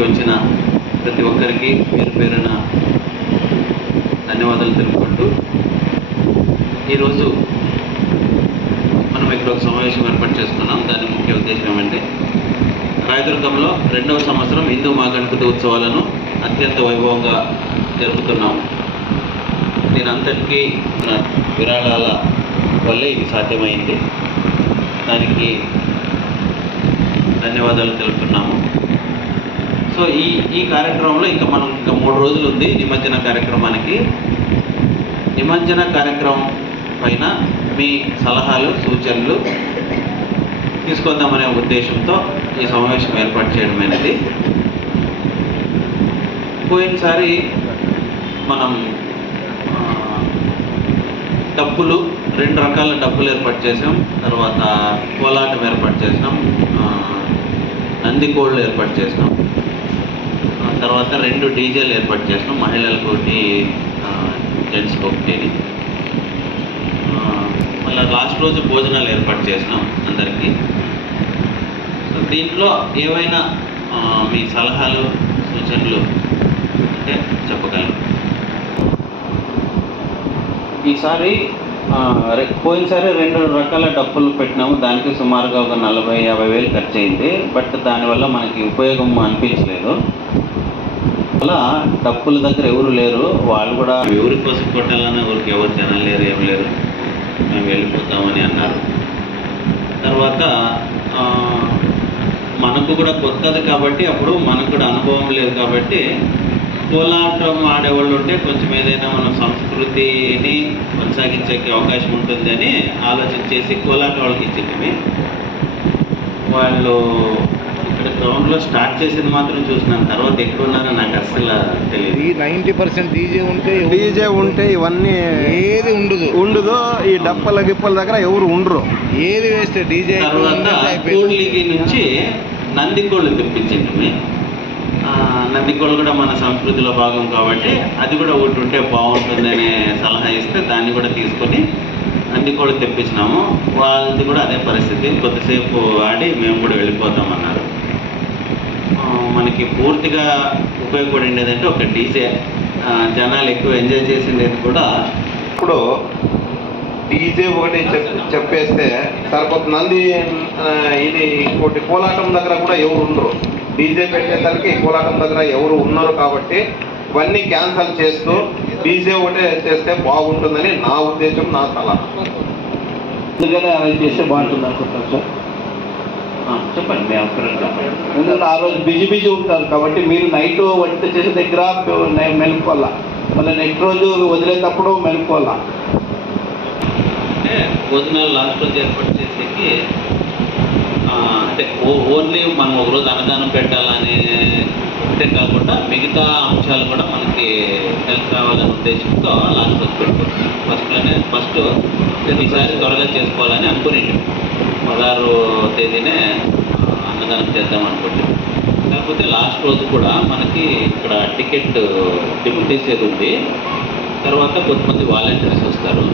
కార్యక్రమానికి వచ్చిన ప్రతి ఒక్కరికి పేరు పేరున ధన్యవాదాలు తెలుపుకుంటూ ఈరోజు మనం ఇక్కడ ఒక సమావేశం ఏర్పాటు చేసుకున్నాం. దాని ముఖ్య ఉద్దేశం ఏమంటే రాయదుర్గంలో 2వ సంవత్సరం హిందూ మహాగణపతి ఉత్సవాలను అత్యంత వైభవంగా జరుపుతున్నాం. దీనంతటికీ మన విరాళాల వల్లే ఇది సాధ్యమైంది. దానికి ధన్యవాదాలు తెలుపుతున్నాము. సో ఈ కార్యక్రమంలో ఇంకా 3 రోజులు ఉంది నిమజ్జన కార్యక్రమానికి. నిమజ్జన కార్యక్రమం పైన మీ సలహాలు సూచనలు తీసుకొద్దామనే ఉద్దేశంతో ఈ సమావేశం ఏర్పాటు చేయడమైనది. పోయినసారి మనం డప్పులు 2 రకాల డప్పులు ఏర్పాటు చేసాం. తర్వాత కోలాటం ఏర్పాటు చేసినాం, నందికోళ్ళు ఏర్పాటు చేసినాం. తర్వాత 2 డీజేలు ఏర్పాటు చేసినాం, మహిళలకు ఒకటి జెంట్స్కి ఒకటి. మళ్ళీ లాస్ట్ రోజు భోజనాలు ఏర్పాటు చేసినాం అందరికీ. సో దీంట్లో ఏవైనా మీ సలహాలు సూచనలు అంటే చెప్పగలరు. ఈసారి పోయినసారి 2 రకాల డప్పులు పెట్టినాము. దానికి సుమారుగా ఒక 40-50 వేలు ఖర్చు అయింది. బట్ దానివల్ల మనకి ఉపయోగం అనిపించలేదు. అలా డప్పుల దగ్గర ఎవరు లేరు, వాళ్ళు కూడా ఎవరి కోసం కొట్టాలన్నా ఊరికి ఎవరు జనం లేరు, ఏం లేరు, మేము వెళ్ళిపోతామని అన్నారు. తర్వాత మనకు కూడా కొత్తది కాబట్టి అప్పుడు మనకు కూడా అనుభవం లేదు కాబట్టి కోలాటం ఆడేవాళ్ళు ఉంటే కొంచెం ఏదైనా మన సంస్కృతిని కొనసాగించే అవకాశం ఉంటుందని ఆలోచన చేసి కోలాటం వాళ్ళకి ఇచ్చింది. వాళ్ళు ఇక్కడ గ్రౌండ్లో స్టార్ట్ చేసింది మాత్రం చూసినాను. తర్వాత ఎక్కడ ఉన్నారో నాకు అస్సలు తెలియదు. 90% డీజే ఉంటే ఇవన్నీ ఏది ఉండదు. ఈ డప్పల గిప్పల దగ్గర ఎవరు ఉండరు. ఏది వేస్తే డీజే. తర్వాత కూడ్లికి నుంచి నందికోళ్ళు తెప్పించింది. నందికోళ్ళు కూడా మన సంస్కృతిలో భాగం కాబట్టి అది కూడా ఒకటి ఉంటే బాగుంటుందనే సలహా ఇస్తే దాన్ని కూడా తీసుకొని నందికోళ్ళు తెప్పించినాము. వాళ్ళది కూడా అదే పరిస్థితి, కొద్దిసేపు ఆడి మేము కూడా వెళ్ళిపోతామన్నారు. మనకి పూర్తిగా ఉపయోగపడింది అంటే ఒక డీజే, జనాలు ఎక్కువ ఎంజాయ్ చేసిండేది కూడా. ఇప్పుడు డీజే ఒకటి చెప్పేస్తే సరిపోతుంది. ఇది ఇంకోటి కోలాటం దగ్గర కూడా ఎవరు ఉండరు. డీజే పెట్టేసరికి కోలాటం దగ్గర ఎవరు ఉన్నారు కాబట్టి ఇవన్నీ క్యాన్సల్ చేస్తూ డీజే ఒకటే చేస్తే బాగుంటుందని నా ఉద్దేశం, నా సలహా. ముందుగానే అరేంజ్ చేస్తే బాగుంటుంది అనుకుంటాను సార్. చెప్పండి మీ అవసరం. ఎందుకంటే ఆ రోజు బిజీ ఉంటారు కాబట్టి మీరు నైట్ వంట చేసే దగ్గర మెలుపుకోవాలా, మళ్ళీ నెక్స్ట్ రోజు వదిలేటప్పుడు మెలుపుకోవాలా. అంటే భోజనాలు లాస్ట్ రోజు ఏర్పాటు చేసేకి అంటే ఓన్లీ మనం ఒకరోజు అన్నదానం పెట్టాలని ఒకటే కాకుండా మిగతా అంశాలు కూడా మనకి తెలిసి రావాలనే ఉద్దేశంతో లాస్ట్ రోజు పెట్టుకుంటున్నాం. ఫస్ట్ ఈసారి త్వరగా చేసుకోవాలని అనుకుని 16వ తేదీనే అన్నదానం చేద్దాం అనుకుంటున్నాం. కాకపోతే లాస్ట్ రోజు కూడా మనకి ఇక్కడ టికెట్ తీసేది ఉంది. తర్వాత కొంతమంది వాలంటీర్స్ వస్తారు.